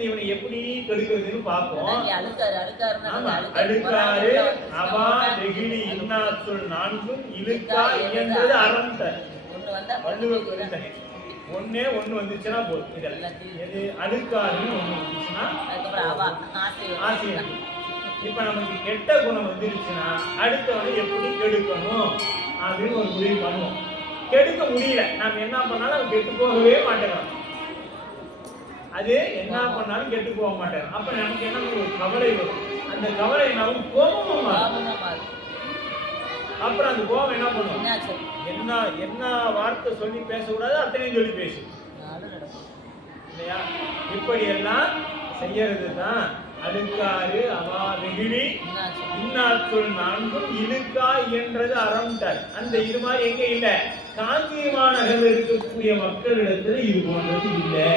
இருந்து இவனை எப்படி கெடுக்கிறதுன்னு பார்ப்போம். அடுக்காரு அவா வெகுளி இன்னா சொல் நான்கும் இழுக்கா இயன்றது அறம் தர். ஒன்னே ஒண்ணு வந்துச்சுன்னா போதும். இதெல்லாம் எது அடுக்காருன்னு ஒண்ணு வந்துச்சுன்னா ஆசையம். இப்ப நமக்கு கெட்ட குணம் வந்துருச்சுன்னா அடுத்தவனை எப்படி கெடுக்கணும் அப்படின்னு ஒரு முடிவு பண்ணுவோம். கெடுக்க முடியல, நாம என்ன பண்ணாலும் அவன் கெட்டு போகவே மாட்டேங்கிறான். அது என்ன பண்ணாலும் கெட்டு போக மாட்டேங்கிறான். அப்ப நமக்கு என்ன ஒரு கவலை வரும். அந்த கவலை நம்ம கோபமும் மாறும். அப்புறம் அந்த கோபம் என்ன பண்ணும், என்ன என்ன வார்த்தை சொல்லி பேசக்கூடாது அத்தனையும் சொல்லி பேசு இல்லையா? இப்படி எல்லாம் செய்யறதுதான் அடுக்காரு அவா வெகுளி இன்னாச்சொல் நான்கும் இழுக்கா என்றது அறம்ட்டார். அந்த இது மாதிரி எங்க இல்ல, காஞ்சி மாநகரில் இருக்கக்கூடிய மக்களிடத்துல இது போன்றது இல்லை.